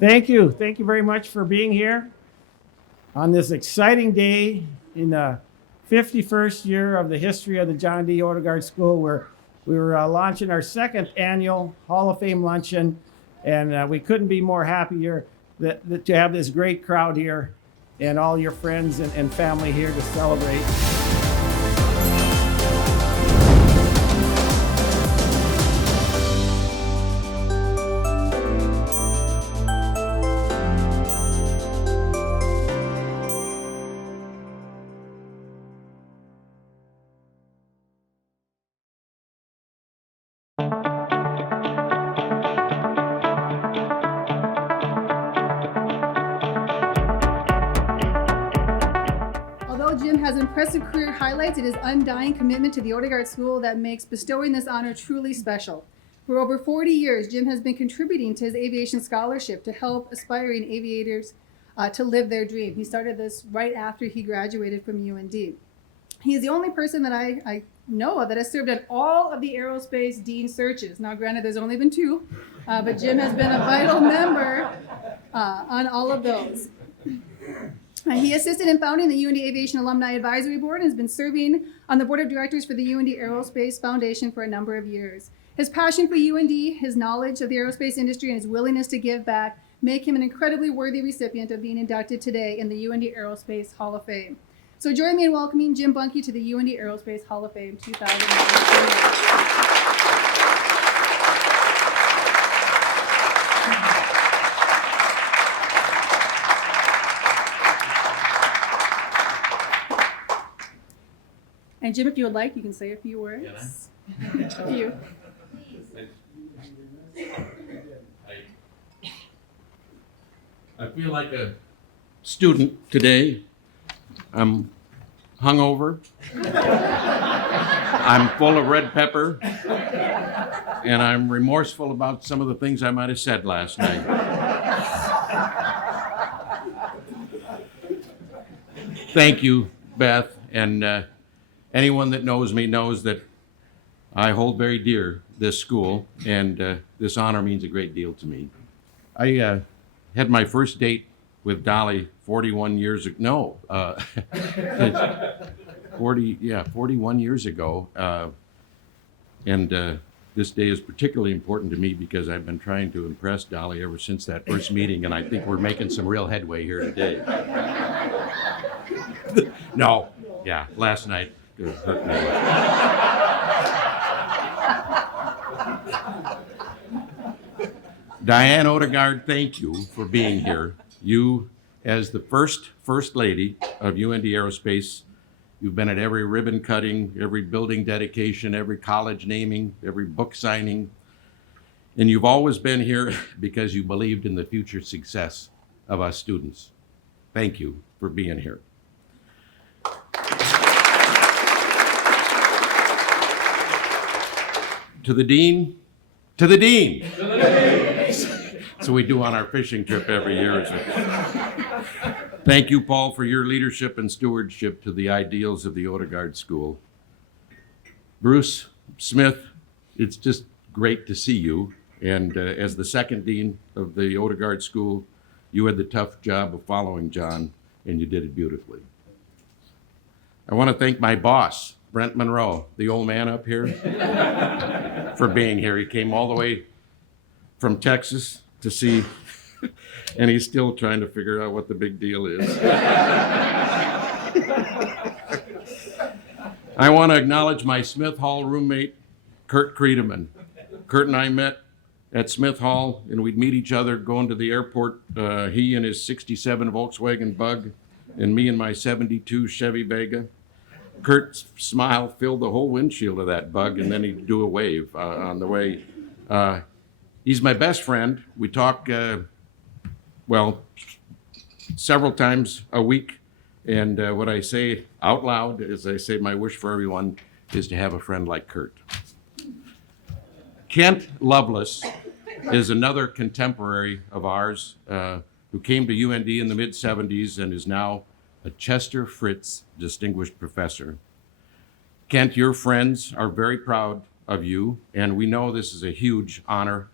Thank you. Thank you very much for being here on this exciting day in the 51st year of the history of the John D. Odegard School, where we were launching our second annual Hall of Fame luncheon, and we couldn't be more happier to have this great crowd here and all your friends and family here to celebrate. Has impressive career highlights, it is undying commitment to the Odegard School that makes bestowing this honor truly special. For over 40 years, Jim has been contributing to his aviation scholarship to help aspiring aviators to live their dream. He started this right after he graduated from UND. He is the only person that I know of that has served at all of the aerospace dean searches. Now, granted, there's only been two, but Jim has been a vital member on all of those. He assisted in founding the UND Aviation Alumni Advisory Board and has been serving on the board of directors for the UND Aerospace Foundation for a number of years. His passion for UND, his knowledge of the aerospace industry, and his willingness to give back make him an incredibly worthy recipient of being inducted today in the UND Aerospace Hall of Fame. So join me in welcoming Jim Bunke to the UND Aerospace Hall of Fame 2019. And Jim, if you would like, you can say a few words. You. I feel like a student today. I'm hungover. I'm full of red pepper. And I'm remorseful about some of the things I might have said last night. Thank you, Beth, and anyone that knows me knows that I hold very dear this school, and this honor means a great deal to me. I had my first date with Dolly 41 years ago. No, 41 years ago. And this day is particularly important to me because I've been trying to impress Dolly ever since that first meeting, and I think we're making some real headway here today. No, yeah, last night. Diane Odegard, thank you for being here. You, as the first lady of UND Aerospace, you've been at every ribbon cutting, every building dedication, every college naming, every book signing, and you've always been here because you believed in the future success of us students. Thank you for being here. To the dean, to the dean. To the dean. So we do on our fishing trip every year. Thank you, Paul, for your leadership and stewardship to the ideals of the Odegard School. Bruce Smith, it's just great to see you. And as the second dean of the Odegard School, you had the tough job of following John, and you did it beautifully. I want to thank my boss, Brent Monroe, the old man up here, for being here. He came all the way from Texas to see, and he's still trying to figure out what the big deal is. I want to acknowledge my Smith Hall roommate, Kurt Creedeman. Kurt and I met at Smith Hall, and we'd meet each other going to the airport, he in his 67 Volkswagen Bug, and me in my 72 Chevy Vega. Kurt's smile filled the whole windshield of that Bug, and then he'd do a wave on the way. He's my best friend. We talk, several times a week. And what I say out loud is I say my wish for everyone is to have a friend like Kurt. Kent Lovelace is another contemporary of ours who came to UND in the mid-70s and is now a Chester Fritz Distinguished Professor. Kent, your friends are very proud of you, and we know this is a huge honor,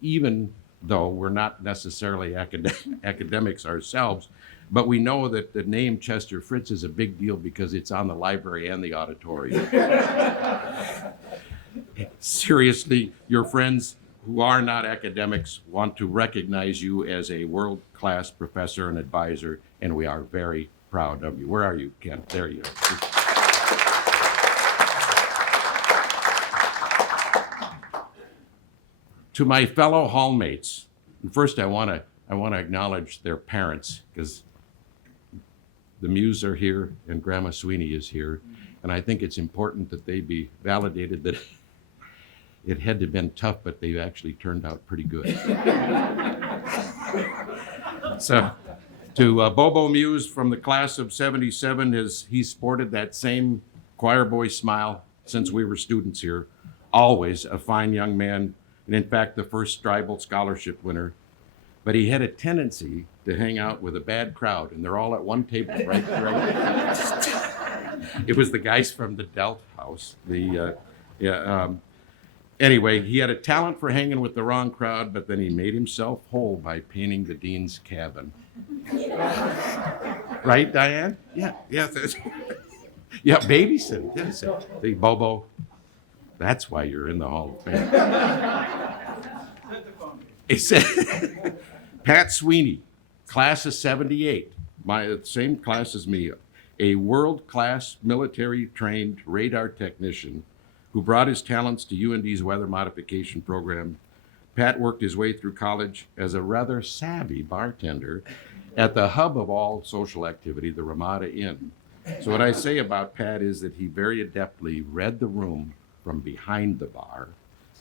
even though we're not necessarily academics ourselves, but we know that the name Chester Fritz is a big deal because it's on the library and the auditorium. Seriously, your friends who are not academics want to recognize you as a world-class professor and advisor, and we are very proud of you. Where are you, Ken? There you are. To my fellow hallmates, first I want to acknowledge their parents, because the Muhs are here and Grandma Sweeney is here, and I think it's important that they be validated that it had to have been tough, but they've actually turned out pretty good. So, to Bobo Muhs from the class of '77, he's sported that same choir boy smile since we were students here. Always a fine young man, and in fact, the first Stribal Scholarship winner. But he had a tendency to hang out with a bad crowd, and they're all at one table, right? It was the guys from the Delt House. Anyway, he had a talent for hanging with the wrong crowd, but then he made himself whole by painting the dean's cabin. Right, Diane? Yeah. Yeah, babysitting. Yes. The Bobo, that's why you're in the Hall of Fame. It said, Pat Sweeney, class of '78, the same class as me, a world-class military-trained radar technician who brought his talents to UND's weather modification program. Pat worked his way through college as a rather savvy bartender at the hub of all social activity, the Ramada Inn. So what I say about Pat is that he very adeptly read the room from behind the bar,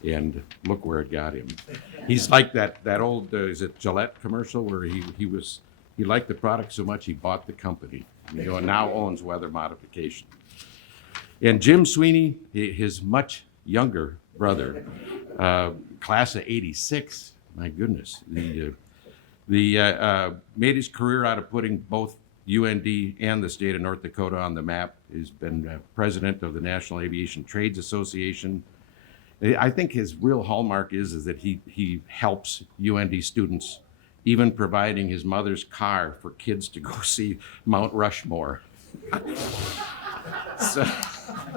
and look where it got him. He's like that old, is it Gillette commercial, where he liked the product so much he bought the company, and now owns weather modification. And Jim Sweeney, his much younger brother, class of '86, my goodness, made his career out of putting both UND and the state of North Dakota on the map. He's been president of the National Aviation Trades Association. I think his real hallmark is that he helps UND students, even providing his mother's car for kids to go see Mount Rushmore. So,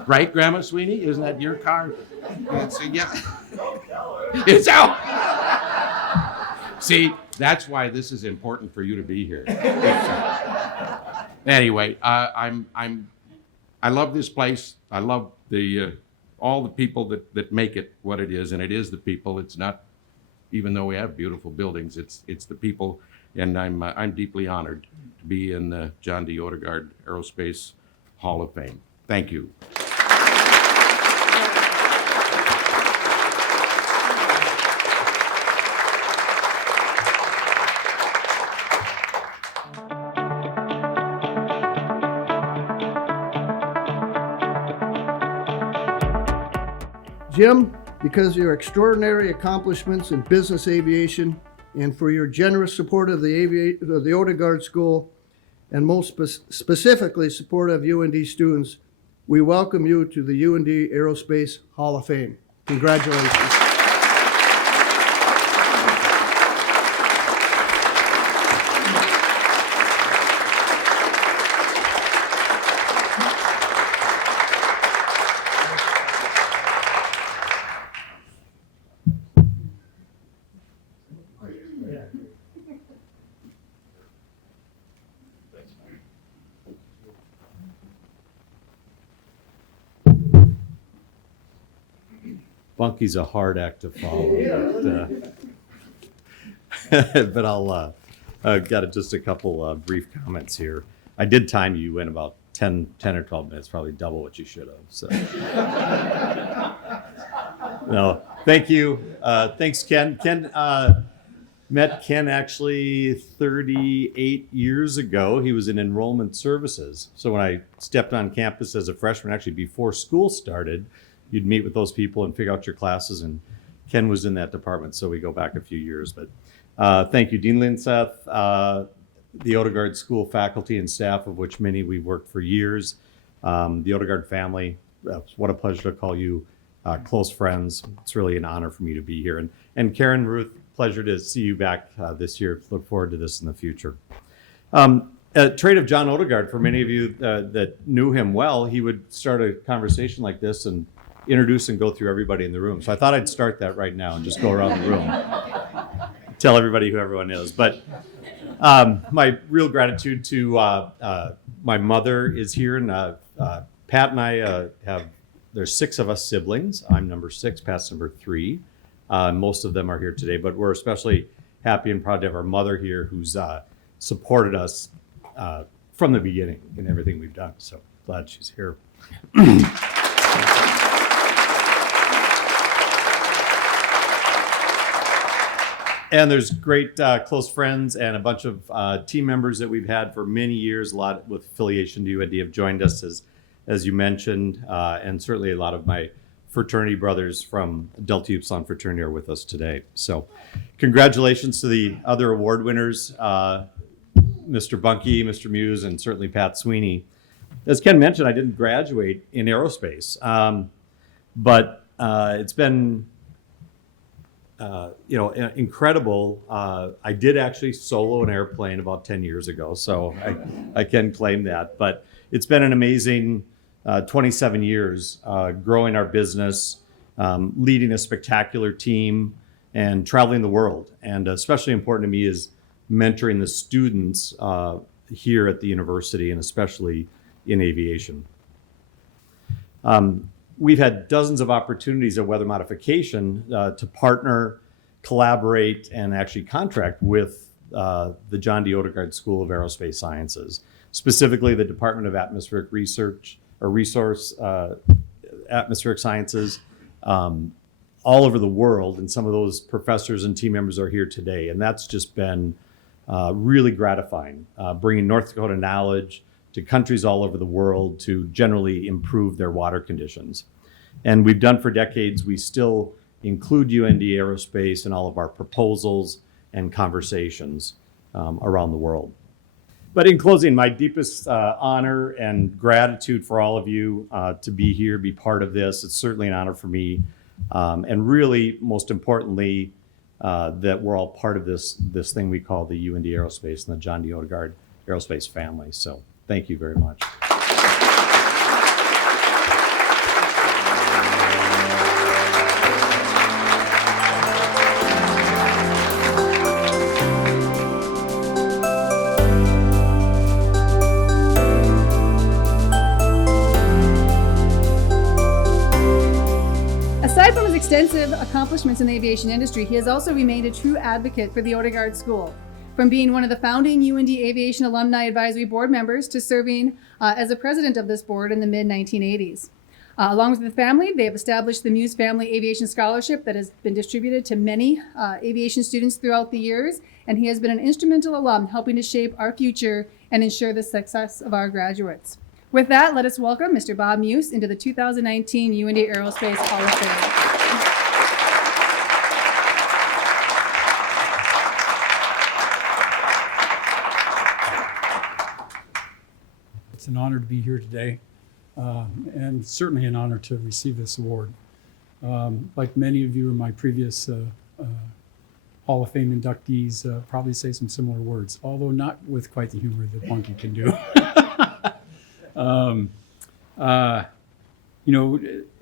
right, Grandma Sweeney? Isn't that your car? Yeah. It's out. See, that's why this is important for you to be here. Anyway, I love this place. I love all the people that make it what it is, and it is the people. It's not, even though we have beautiful buildings, it's the people, and I'm deeply honored to be in the John D. Odegard Aerospace Hall of Fame. Thank you. Jim, because of your extraordinary accomplishments in business aviation and for your generous support of the Odegard School, and most specifically support of UND students, we welcome you to the UND Aerospace Hall of Fame. Congratulations. Bunky's a hard act to follow, but I've got just a couple brief comments here. I did time you in about 10 or 12 minutes, probably double what you should have. So, no, thank you. Thanks, Ken. Met Ken actually 38 years ago. He was in enrollment services. So when I stepped on campus as a freshman, actually before school started, you'd meet with those people and figure out your classes, and Ken was in that department, so we go back a few years. But thank you, Dean Linseth, the Odegard School faculty and staff, of which many we've worked for years, the Odegard family. What a pleasure to call you close friends. It's really an honor for me to be here. And Karen, Ruth, pleasure to see you back this year. Look forward to this in the future. A trait of John Odegard, for many of you that knew him well, he would start a conversation like this and introduce and go through everybody in the room. So I thought I'd start that right now and just go around the room, tell everybody who everyone is. But my real gratitude to my mother is here, and Pat and I there's 6 of us siblings. I'm number 6, Pat's number 3. Most of them are here today, but we're especially happy and proud to have our mother here, who's supported us from the beginning in everything we've done. So glad she's here. And there's great close friends and a bunch of team members that we've had for many years, a lot with affiliation to UND have joined us, as you mentioned, and certainly a lot of my fraternity brothers from Delta Upsilon fraternity are with us today. So congratulations to the other award winners, Mr. Bunky, Mr. Muhs, and certainly Pat Sweeney. As Ken mentioned, I didn't graduate in aerospace, but it's been incredible. I did actually solo an airplane about 10 years ago, so I can claim that. But it's been an amazing 27 years growing our business, leading a spectacular team, and traveling the world. And especially important to me is mentoring the students here at the university, and especially in aviation. We've had dozens of opportunities of weather modification to partner, collaborate, and actually contract with the John D. Odegard School of Aerospace Sciences, specifically the Department of Atmospheric Research or Resource Atmospheric Sciences, all over the world. And some of those professors and team members are here today. And that's just been really gratifying, bringing North Dakota knowledge to countries all over the world to generally improve their water conditions. And we've done for decades. We still include UND Aerospace in all of our proposals and conversations around the world. But in closing, my deepest honor and gratitude for all of you to be here, be part of this. It's certainly an honor for me. And really, most importantly, that we're all part of this thing we call the UND Aerospace and the John D. Odegard Aerospace family. So thank you very much. Aside from his extensive accomplishments in the aviation industry, he has also remained a true advocate for the Odegard School. From being one of the founding UND Aviation Alumni Advisory Board members to serving as the president of this board in the mid-1980s. Along with the family, they have established the Muhs Family Aviation Scholarship that has been distributed to many aviation students throughout the years, and he has been an instrumental alum helping to shape our future and ensure the success of our graduates. With that, let us welcome Mr. Bob Muhs into the 2019 UND Aerospace Hall of Fame. It's an honor to be here today, and certainly an honor to receive this award. Like many of you in my previous Hall of Fame inductees, probably say some similar words, although not with quite the humor that Bunky can do.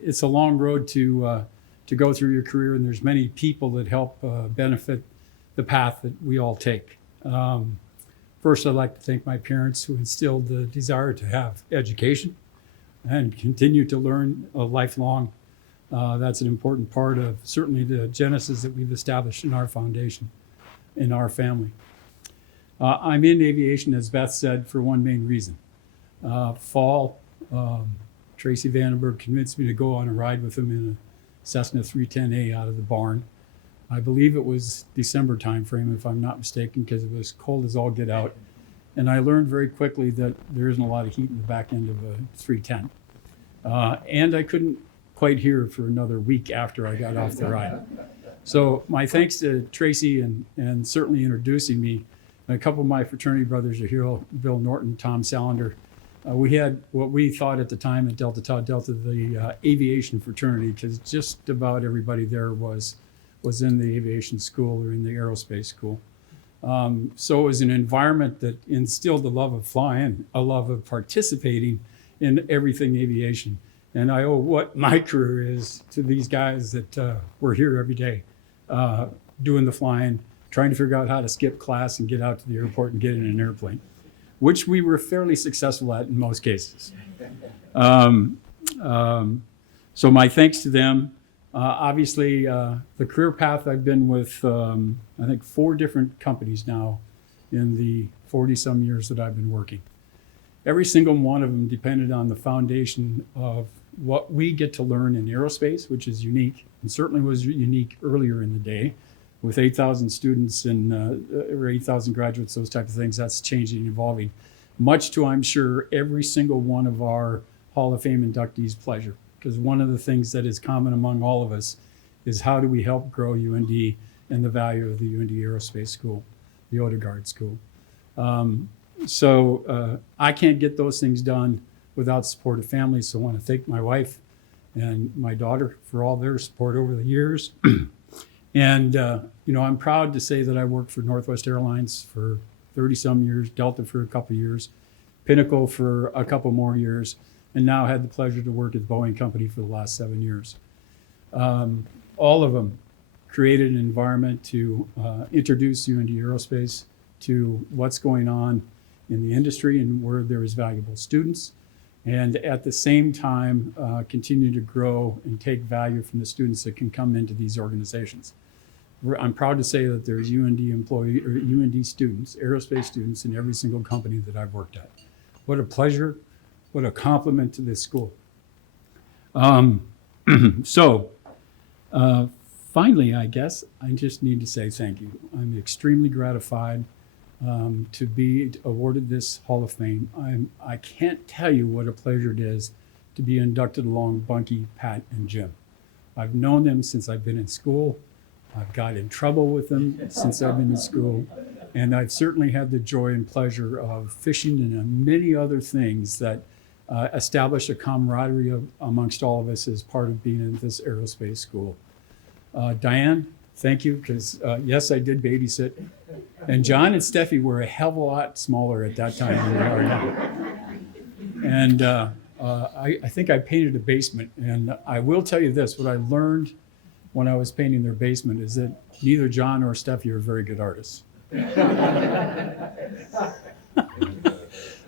It's a long road to go through your career, and there's many people that help benefit the path that we all take. First, I'd like to thank my parents who instilled the desire to have education and continue to learn lifelong. That's an important part of certainly the genesis that we've established in our foundation, in our family. I'm in aviation, as Beth said, for one main reason. Fall, Tracy Vandenberg convinced me to go on a ride with him in a Cessna 310A out of the barn. I believe it was December timeframe, if I'm not mistaken, because it was cold as all get out. And I learned very quickly that there isn't a lot of heat in the back end of a 310. And I couldn't quite hear for another week after I got off the ride. So my thanks to Tracy and certainly introducing me. A couple of my fraternity brothers are here, Bill Norton, Tom Salander. We had what we thought at the time at Delta Tau Delta, the aviation fraternity, because just about everybody there was was in the aviation school or in the aerospace school. So it was an environment that instilled a love of flying, a love of participating in everything aviation. And I owe what my career is to these guys that were here every day, doing the flying, trying to figure out how to skip class and get out to the airport and get in an airplane, which we were fairly successful at in most cases. So my thanks to them. Obviously, the career path I've been with, I think 4 different companies now in the 40-some years that I've been working. Every single one of them depended on the foundation of what we get to learn in aerospace, which is unique, and certainly was unique earlier in the day. With 8,000 students and or 8,000 graduates, those type of things, that's changing and evolving. Much to, I'm sure, every single one of our Hall of Fame inductees' pleasure. Because one of the things that is common among all of us is how do we help grow UND and the value of the UND Aerospace School, the Odegard School. So I can't get those things done without support of families. So I want to thank my wife and my daughter for all their support over the years. And, I'm proud to say that I worked for Northwest Airlines for 30-some years, Delta for a couple years, Pinnacle for a couple more years, and now had the pleasure to work at the Boeing Company for the last 7 years. All of them created an environment to introduce UND Aerospace to what's going on in the industry and where there is valuable students, and at the same time continue to grow and take value from the students that can come into these organizations. I'm proud to say that there's UND employee or UND students, aerospace students, in every single company that I've worked at. What a pleasure, what a compliment to this school. Finally, I guess I just need to say thank you. I'm extremely gratified to be awarded this Hall of Fame. I can't tell you what a pleasure it is to be inducted along Bunky, Pat, and Jim. I've known them since I've been in school. I've got in trouble with them since I've been in school. And I've certainly had the joy and pleasure of fishing and many other things that establish a camaraderie amongst all of us as part of being in this aerospace school. Diane, thank you, because yes, I did babysit. And John and Steffi were a hell of a lot smaller at that time than they are now. And I think I painted a basement. And I will tell you this, what I learned when I was painting their basement is that neither John or Steffi are very good artists.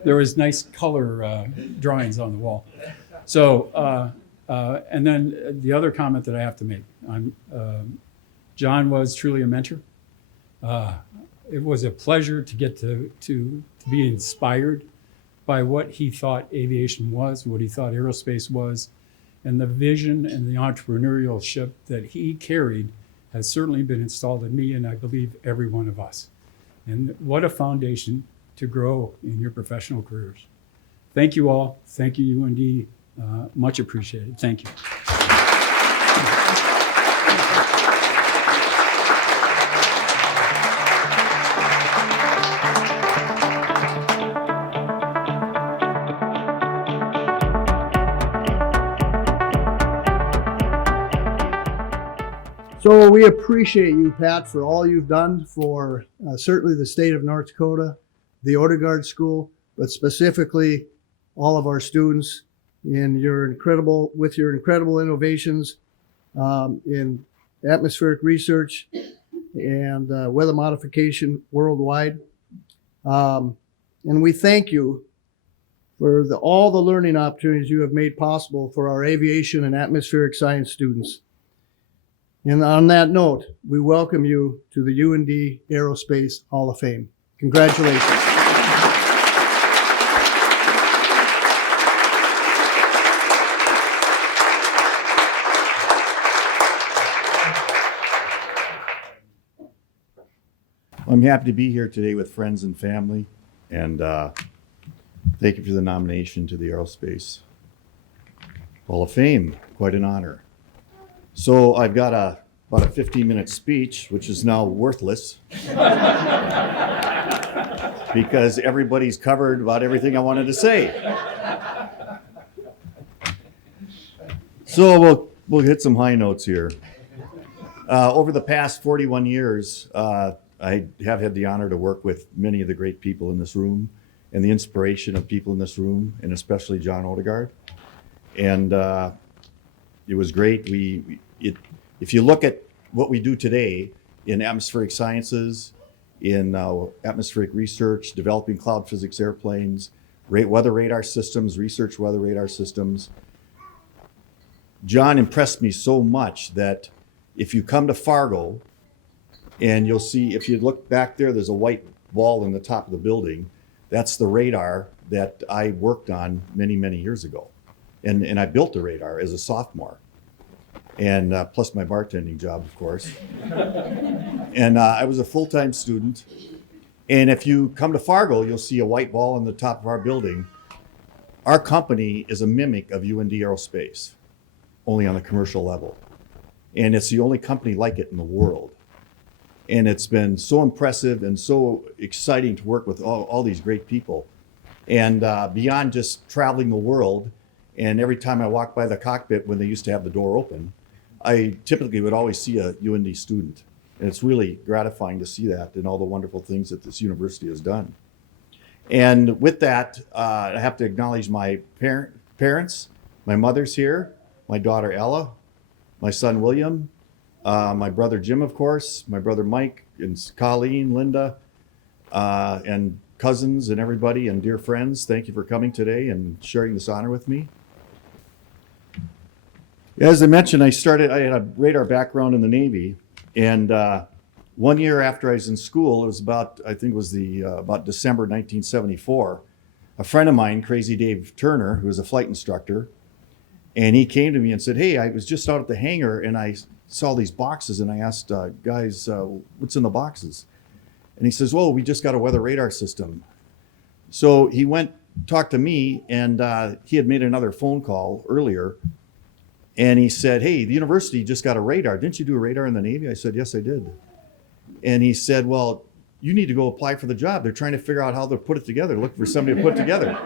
There was nice color drawings on the wall. So, and then the other comment that I have to make, John was truly a mentor. It was a pleasure to get to be inspired by what he thought aviation was, what he thought aerospace was, and the vision and the entrepreneurship that he carried has certainly been installed in me and I believe every one of us. And what a foundation to grow in your professional careers. Thank you all. Thank you, UND. Much appreciated. Thank you. So we appreciate you, Pat, for all you've done for certainly the state of North Dakota, the Odegard School, but specifically all of our students with your incredible innovations in atmospheric research and weather modification worldwide. And we thank you for all the learning opportunities you have made possible for our aviation and atmospheric science students. And on that note, we welcome you to the UND Aerospace Hall of Fame. Congratulations. I'm happy to be here today with friends and family, and thank you for the nomination to the Aerospace Hall of Fame. Quite an honor. So I've got about a 15-minute speech, which is now worthless because everybody's covered about everything I wanted to say. So we'll hit some high notes here. Over the past 41 years, I have had the honor to work with many of the great people in this room and the inspiration of people in this room, and especially John Odegard. And it was great. If you look at what we do today in atmospheric sciences, in atmospheric research, developing cloud physics airplanes, weather radar systems, research weather radar systems, John impressed me so much that if you come to Fargo, and you'll see, if you look back there, there's a white ball in the top of the building. That's the radar that I worked on many, many years ago. And I built the radar as a sophomore. And plus my bartending job, of course. And I was a full-time student. And if you come to Fargo, you'll see a white ball on the top of our building. Our company is a mimic of UND Aerospace, only on the commercial level. And it's the only company like it in the world. And it's been so impressive and so exciting to work with all these great people. And beyond just traveling the world, and every time I walk by the cockpit when they used to have the door open, I typically would always see a UND student. And it's really gratifying to see that and all the wonderful things that this university has done. And with that, I have to acknowledge my parents. My mother's here, my daughter Ella, my son William, my brother Jim, of course, my brother Mike, and Colleen, Linda, and cousins and everybody and dear friends. Thank you for coming today and sharing this honor with me. As I mentioned, I had a radar background in the Navy, and 1 year after I was in school, it was about December 1974, a friend of mine, Crazy Dave Turner, who was a flight instructor, and he came to me and said, hey, I was just out at the hangar and I saw these boxes, and I asked guys, what's in the boxes? And he says, we just got a weather radar system. So he went, talked to me, and he had made another phone call earlier. And he said, hey, the university just got a radar. Didn't you do a radar in the Navy? I said, yes, I did. And he said, well, you need to go apply for the job. They're trying to figure out how to put it together, look for somebody to put it together.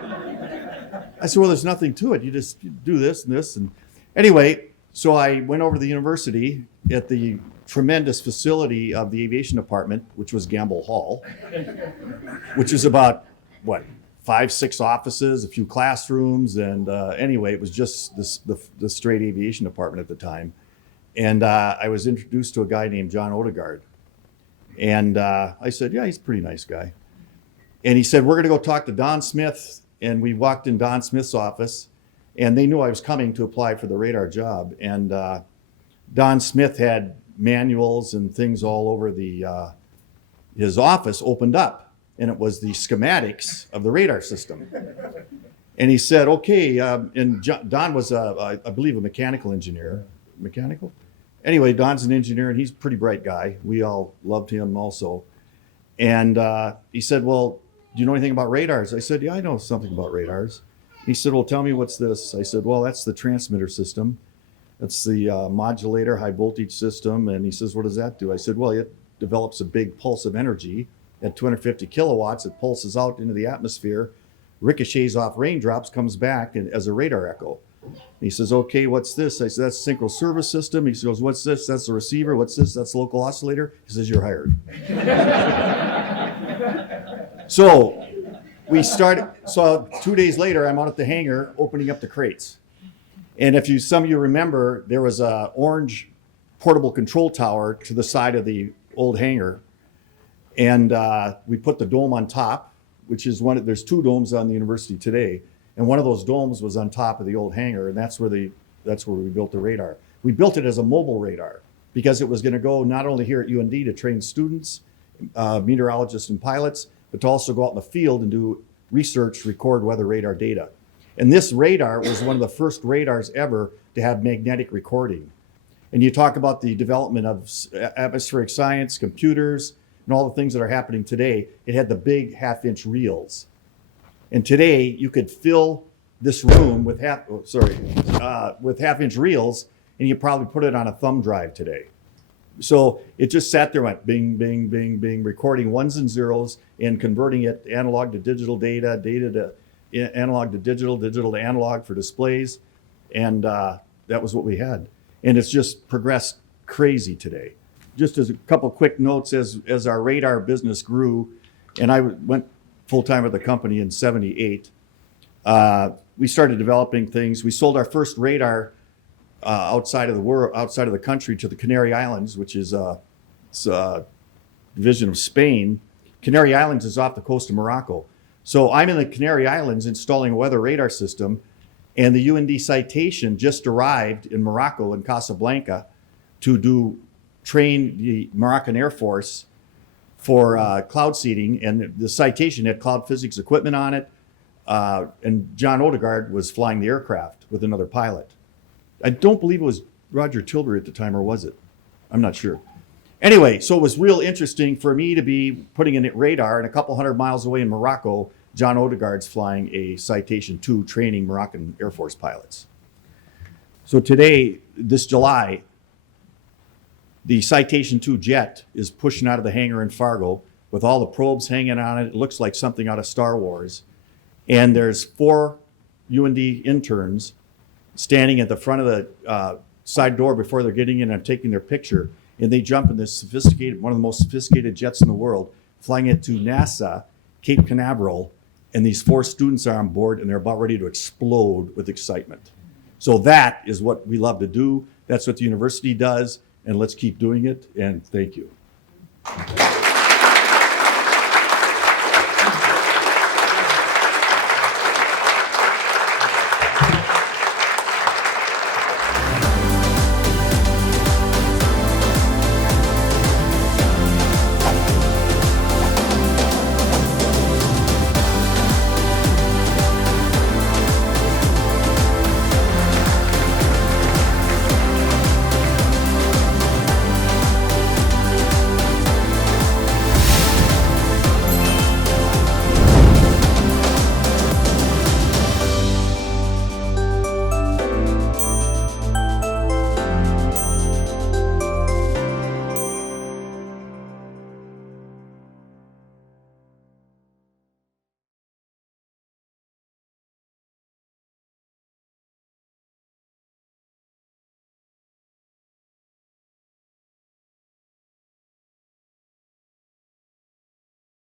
I said, well, there's nothing to it. You just do this and this. And anyway, so I went over to the university at the tremendous facility of the aviation department, which was Gamble Hall, which is about, 5-6 offices, a few classrooms, and anyway, it was just the straight aviation department at the time. And I was introduced to a guy named John Odegard. And I said, yeah, he's a pretty nice guy. And he said, we're going to go talk to Don Smith. And we walked in Don Smith's office, and they knew I was coming to apply for the radar job. And Don Smith had manuals and things all over his office opened up. And it was the schematics of the radar system. And he said, okay, and Don was, I believe, a mechanical engineer. Mechanical? Anyway, Don's an engineer, and he's a pretty bright guy. We all loved him also. And he said, well, do you know anything about radars? I said, yeah, I know something about radars. He said, well, tell me what's this? I said, well, that's the transmitter system. That's the modulator high voltage system. And he says, what does that do? I said, well, it develops a big pulse of energy at 250 kilowatts. It pulses out into the atmosphere, ricochets off raindrops, comes back and as a radar echo. He says, okay, what's this? I said, that's the synchro service system. He goes, what's this? That's the receiver. What's this? That's the local oscillator. He says, you're hired. So we started, 2 days later, I'm out at the hangar opening up the crates. And if some of you remember, there was a orange portable control tower to the side of the old hangar. And we put the dome on top, which is there's 2 domes on the university today. And one of those domes was on top of the old hangar, and that's where we built the radar. We built it as a mobile radar because it was going to go not only here at UND to train students, meteorologists and pilots, but to also go out in the field and do research, record weather radar data. And this radar was one of the first radars ever to have magnetic recording. And you talk about the development of atmospheric science, computers, and all the things that are happening today. It had the big 1/2-inch reels. And today you could fill this room with 1/2-inch reels, and you probably put it on a thumb drive today. So it just sat there, went bing, bing, bing, bing, recording ones and zeros and converting it analog to digital data to analog to digital, digital to analog for displays. And that was what we had. And it's just progressed crazy today. Just as a couple quick notes, as our radar business grew, and I went full-time with the company in 78, we started developing things. We sold our first radar outside of the country, to the Canary Islands, which is a division of Spain. Canary Islands is off the coast of Morocco. So I'm in the Canary Islands installing a weather radar system, and the UND citation just arrived in Morocco, in Casablanca, to train the Moroccan Air Force for cloud seeding. And the citation had cloud physics equipment on it, and John Odegard was flying the aircraft with another pilot. I don't believe it was Roger Tilbury at the time, or was it? I'm not sure. Anyway, so it was real interesting for me to be putting in radar, and a couple hundred miles away in Morocco, John Odegard's flying a Citation II training Moroccan Air Force pilots. So today, this July, the Citation II jet is pushing out of the hangar in Fargo with all the probes hanging on it. It looks like something out of Star Wars. And there's 4 UND interns standing at the front of the side door before they're getting in and taking their picture. And they jump in this one of the most sophisticated jets in the world, flying it to NASA, Cape Canaveral, and these 4 students are on board, and they're about ready to explode with excitement. So that is what we love to do. That's what the university does, and let's keep doing it, and thank you.